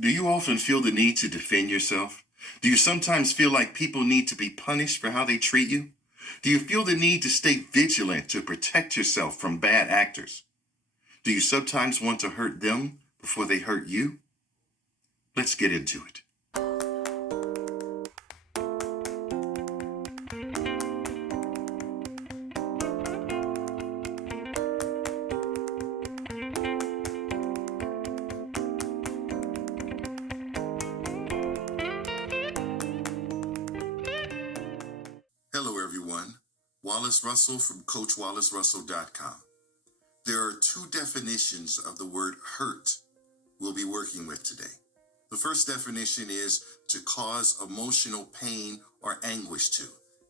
Do you often feel the need to defend yourself? Do you sometimes feel like people need to be punished for how they treat you? Do you feel the need to stay vigilant to protect yourself from bad actors? Do you sometimes want to hurt them before they hurt you? Let's get into it. Hello, everyone. Wallace Russell from CoachWallaceRussell.com. There are two definitions of the word hurt we'll be working with today. The first definition is to cause emotional pain or anguish to,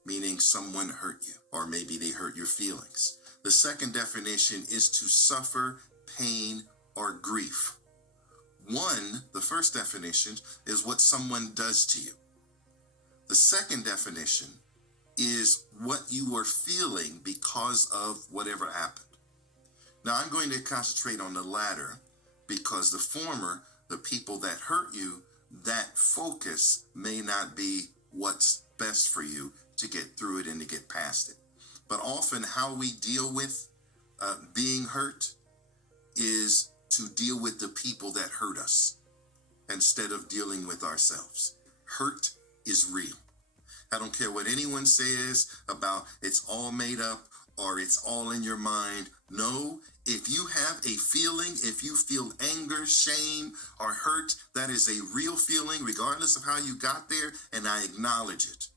meaning someone hurt you, or maybe they hurt your feelings. The second definition is to suffer pain or grief. The first definition, is what someone does to you. The second definition is what you are feeling because of whatever happened. Now, I'm going to concentrate on the latter because the former, the people that hurt you, that focus may not be what's best for you to get through it and to get past it. But often how we deal with being hurt is to deal with the people that hurt us instead of dealing with ourselves. Hurt is real. I don't care what anyone says about it's all made up or it's all in your mind. No, if you have a feeling, if you feel anger, shame, or hurt, that is a real feeling regardless of how you got there, and I acknowledge it.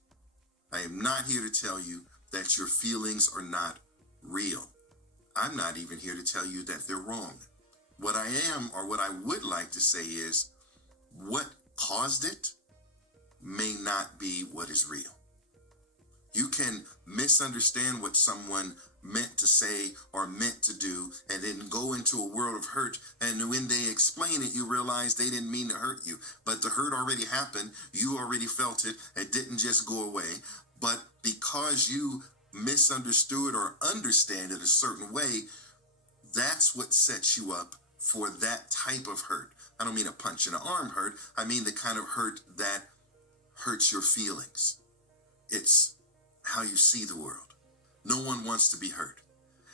I am not here to tell you that your feelings are not real. I'm not even here to tell you that they're wrong. What I am, or what I would like to say is, what caused it may not be what is real. You can misunderstand what someone meant to say or meant to do and then go into a world of hurt, and when they explain it, you realize they didn't mean to hurt you. But the hurt already happened. You already felt it. It didn't just go away. But because you misunderstood or understand it a certain way, that's what sets you up for that type of hurt. I don't mean a punch in the arm hurt. I mean the kind of hurt that hurts your feelings. It's how you see the world. No one wants to be hurt.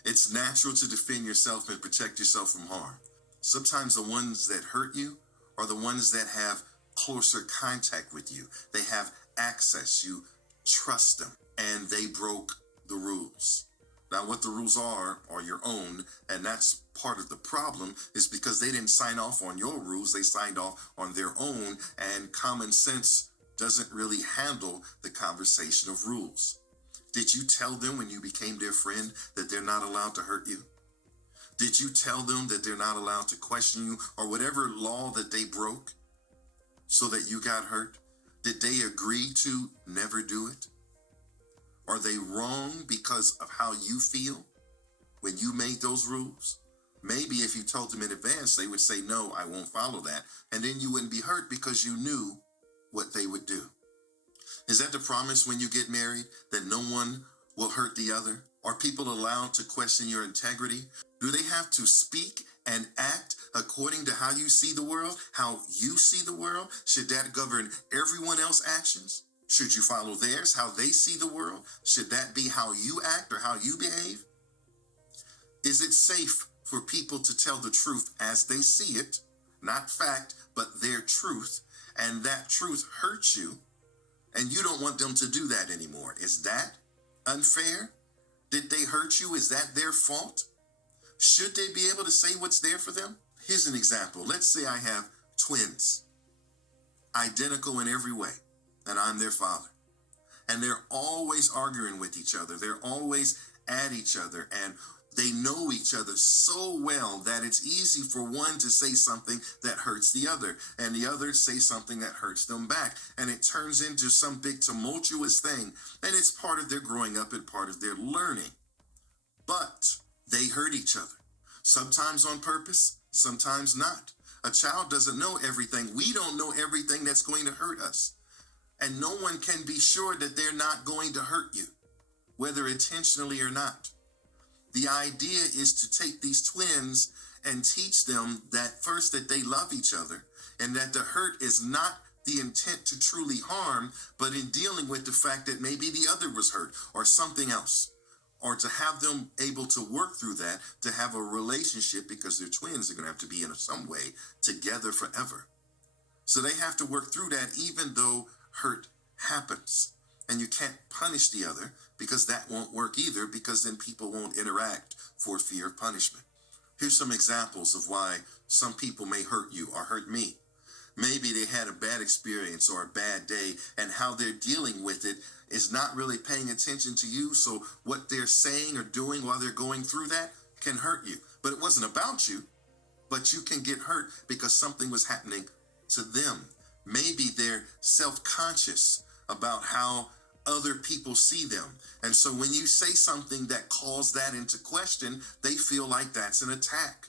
It's natural to defend yourself and protect yourself from harm. Sometimes the ones that hurt you are the ones that have closer contact with you. They have access. You trust them, and they broke the rules. Now, what the rules are your own, and that's part of the problem, is because they didn't sign off on your rules. They signed off on their own, and common sense doesn't really handle the conversation of rules. Did you tell them when you became their friend that they're not allowed to hurt you? Did you tell them that they're not allowed to question you or whatever law that they broke so that you got hurt? Did they agree to never do it? Are they wrong because of how you feel when you made those rules? Maybe if you told them in advance, they would say, no, I won't follow that. And then you wouldn't be hurt because you knew what they would do. Is that the promise when you get married, that no one will hurt the other? Are people allowed to question your integrity? Do they have to speak and act according to how you see the world, how you see the world? Should that govern everyone else's actions? Should you follow theirs, how they see the world? Should that be how you act or how you behave? Is it safe for people to tell the truth as they see it, not fact, but their truth, and that truth hurts you, and you don't want them to do that anymore? Is that unfair? Did they hurt you? Is that their fault? Should they be able to say what's there for them? Here's an example. Let's say I have twins, identical in every way, and I'm their father. And they're always arguing with each other. They're always at each other, and they know each other so well that it's easy for one to say something that hurts the other, and the other say something that hurts them back. And it turns into some big tumultuous thing, and it's part of their growing up and part of their learning. But they hurt each other, sometimes on purpose, sometimes not. A child doesn't know everything. We don't know everything that's going to hurt us. And no one can be sure that they're not going to hurt you, whether intentionally or not. The idea is to take these twins and teach them that first, that they love each other, and that the hurt is not the intent to truly harm, but in dealing with the fact that maybe the other was hurt or something else, or to have them able to work through that, to have a relationship, because they're twins, they're going to have to be in some way together forever. So they have to work through that even though hurt happens. And you can't punish the other, because that won't work either, because then people won't interact for fear of punishment. Here's some examples of why some people may hurt you or hurt me. Maybe they had a bad experience or a bad day, and how they're dealing with it is not really paying attention to you. So what they're saying or doing while they're going through that can hurt you. But it wasn't about you, but you can get hurt because something was happening to them. Maybe they're self-conscious about how other people see them. And so when you say something that calls that into question, they feel like that's an attack.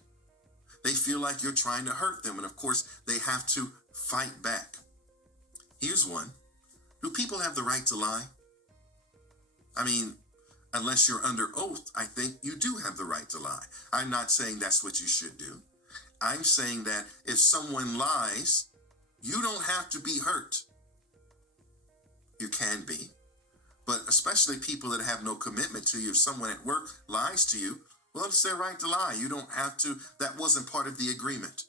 They feel like you're trying to hurt them. And of course, they have to fight back. Here's one. Do people have the right to lie? I mean, unless you're under oath, I think you do have the right to lie. I'm not saying that's what you should do. I'm saying that if someone lies, you don't have to be hurt. You can be. But especially people that have no commitment to you, if someone at work lies to you, well, it's their right to lie. You don't have to. That wasn't part of the agreement.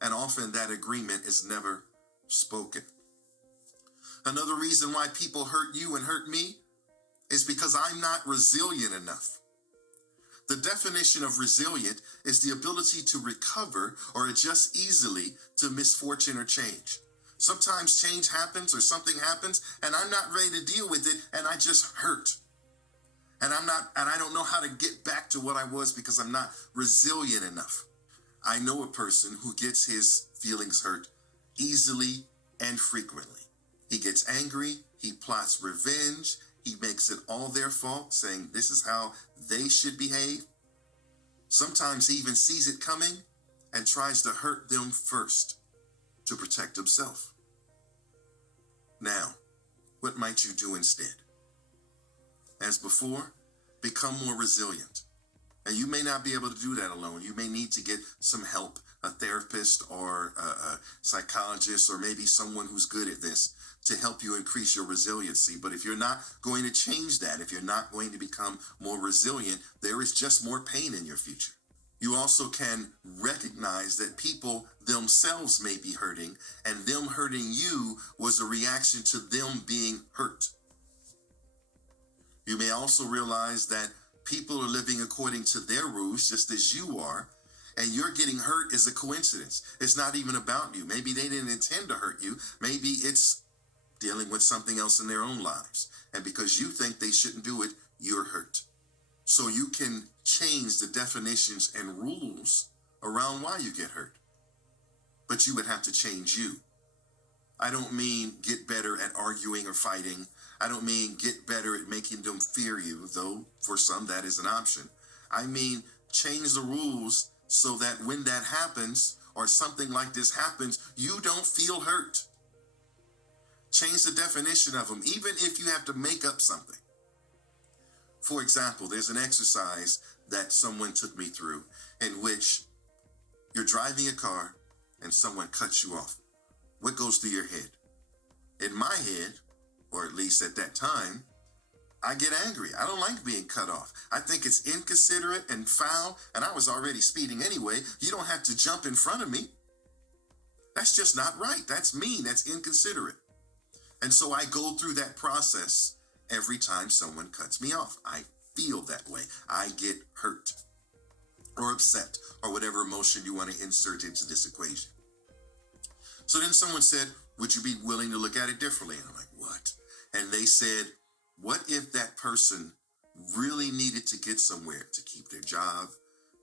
And often that agreement is never spoken. Another reason why people hurt you and hurt me is because I'm not resilient enough. The definition of resilient is the ability to recover or adjust easily to misfortune or change. Sometimes change happens or something happens and I'm not ready to deal with it, and I just hurt. And I don't know how to get back to what I was because I'm not resilient enough. I know a person who gets his feelings hurt easily and frequently. He gets angry, he plots revenge, he makes it all their fault, saying this is how they should behave. Sometimes he even sees it coming and tries to hurt them first to protect himself. Now, what might you do instead? As before, become more resilient. And you may not be able to do that alone. You may need to get some help, a therapist or a psychologist, or maybe someone who's good at this to help you increase your resiliency. But if you're not going to change that, if you're not going to become more resilient, there is just more pain in your future. You also can recognize that people themselves may be hurting, and them hurting you was a reaction to them being hurt. You may also realize that people are living according to their rules just as you are, and you're getting hurt is a coincidence. It's not even about you. Maybe they didn't intend to hurt you. Maybe it's dealing with something else in their own lives. And because you think they shouldn't do it, you're hurt. So you can change the definitions and rules around why you get hurt. But you would have to change you. I don't mean get better at arguing or fighting. I don't mean get better at making them fear you, though for some that is an option. I mean change the rules so that when that happens or something like this happens, you don't feel hurt. Change the definition of them, even if you have to make up something. For example, there's an exercise that someone took me through in which you're driving a car and someone cuts you off. What goes through your head? In my head, or at least at that time, I get angry. I don't like being cut off. I think it's inconsiderate and foul, and I was already speeding anyway. You don't have to jump in front of me. That's just not right. That's mean. That's inconsiderate. And so I go through that process every time someone cuts me off. I feel that way. I get hurt or upset or whatever emotion you want to insert into this equation. So then someone said, would you be willing to look at it differently? And I'm like, what? And they said, what if that person really needed to get somewhere to keep their job,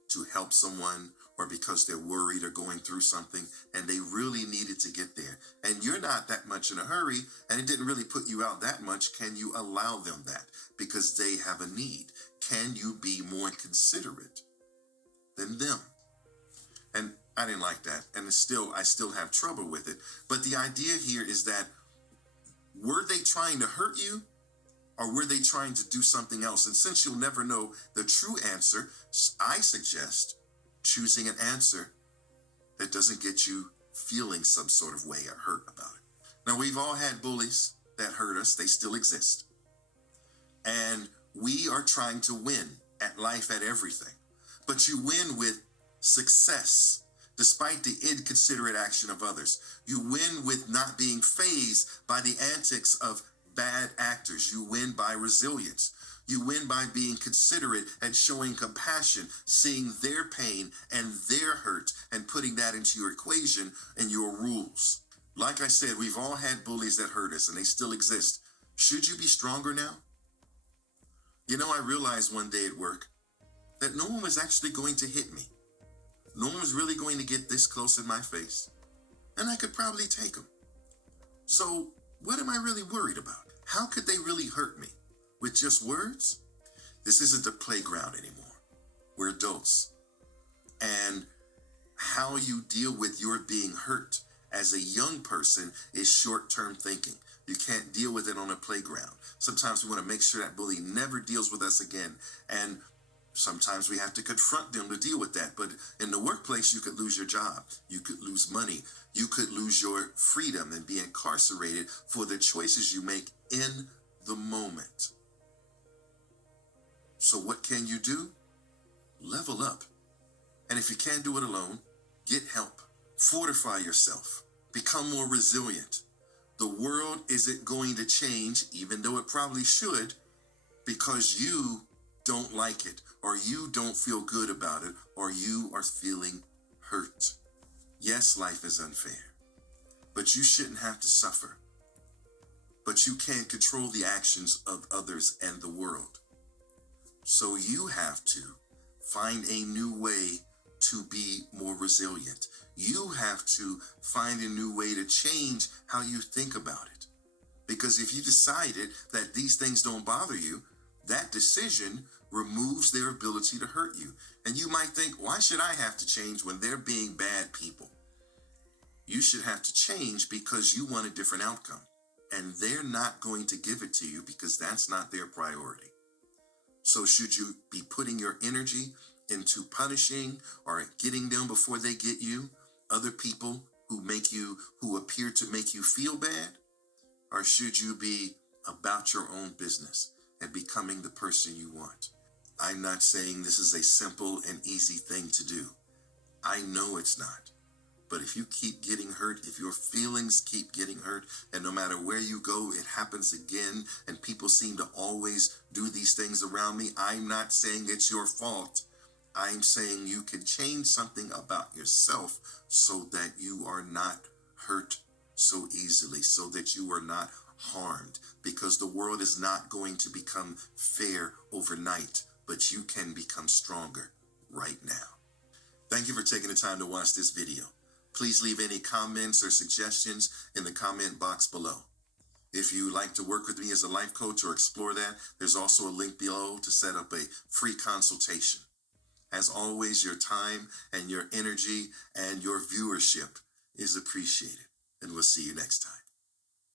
to help someone, or because they're worried or going through something, and they really needed to get there? And you're not that much in a hurry, and it didn't really put you out that much. Can you allow them that? Because they have a need. Can you be more considerate than them? And I didn't like that, and I still have trouble with it. But the idea here is that, were they trying to hurt you, or were they trying to do something else? And since you'll never know the true answer, I suggest choosing an answer that doesn't get you feeling some sort of way or hurt about it. Now, we've all had bullies that hurt us. They still exist. And we are trying to win at life, at everything. But you win with success, despite the inconsiderate action of others. You win with not being fazed by the antics of bad actors. You win by resilience. You win by being considerate and showing compassion, seeing their pain and their hurt and putting that into your equation and your rules. Like I said, we've all had bullies that hurt us and they still exist. Should you be stronger now? You know, I realized one day at work that no one was actually going to hit me. No one was really going to get this close in my face. And I could probably take them. So what am I really worried about? How could they really hurt me? With just words? This isn't a playground anymore. We're adults. And how you deal with your being hurt as a young person is short-term thinking. You can't deal with it on a playground. Sometimes we want to make sure that bully never deals with us again. And sometimes we have to confront them to deal with that. But in the workplace, you could lose your job. You could lose money. You could lose your freedom and be incarcerated for the choices you make in the moment. So what can you do? Level up. And if you can't do it alone, get help. Fortify yourself. Become more resilient. The world isn't going to change, even though it probably should, because you don't like it, or you don't feel good about it, or you are feeling hurt. Yes, life is unfair, but you shouldn't have to suffer. But you can't control the actions of others and the world. So you have to find a new way to be more resilient. You have to find a new way to change how you think about it. Because if you decided that these things don't bother you, that decision removes their ability to hurt you. And you might think, why should I have to change when they're being bad people? You should have to change because you want a different outcome. And they're not going to give it to you because that's not their priority. So should you be putting your energy into punishing or getting them before they get you, other people who appear to make you feel bad? Or should you be about your own business and becoming the person you want? I'm not saying this is a simple and easy thing to do. I know it's not. But if you keep getting hurt, if your feelings keep getting hurt, and no matter where you go, it happens again, and people seem to always do these things around me, I'm not saying it's your fault. I'm saying you can change something about yourself so that you are not hurt so easily, so that you are not harmed, because the world is not going to become fair overnight, but you can become stronger right now. Thank you for taking the time to watch this video. Please leave any comments or suggestions in the comment box below. If you'd like to work with me as a life coach or explore that, there's also a link below to set up a free consultation. As always, your time and your energy and your viewership is appreciated. And we'll see you next time.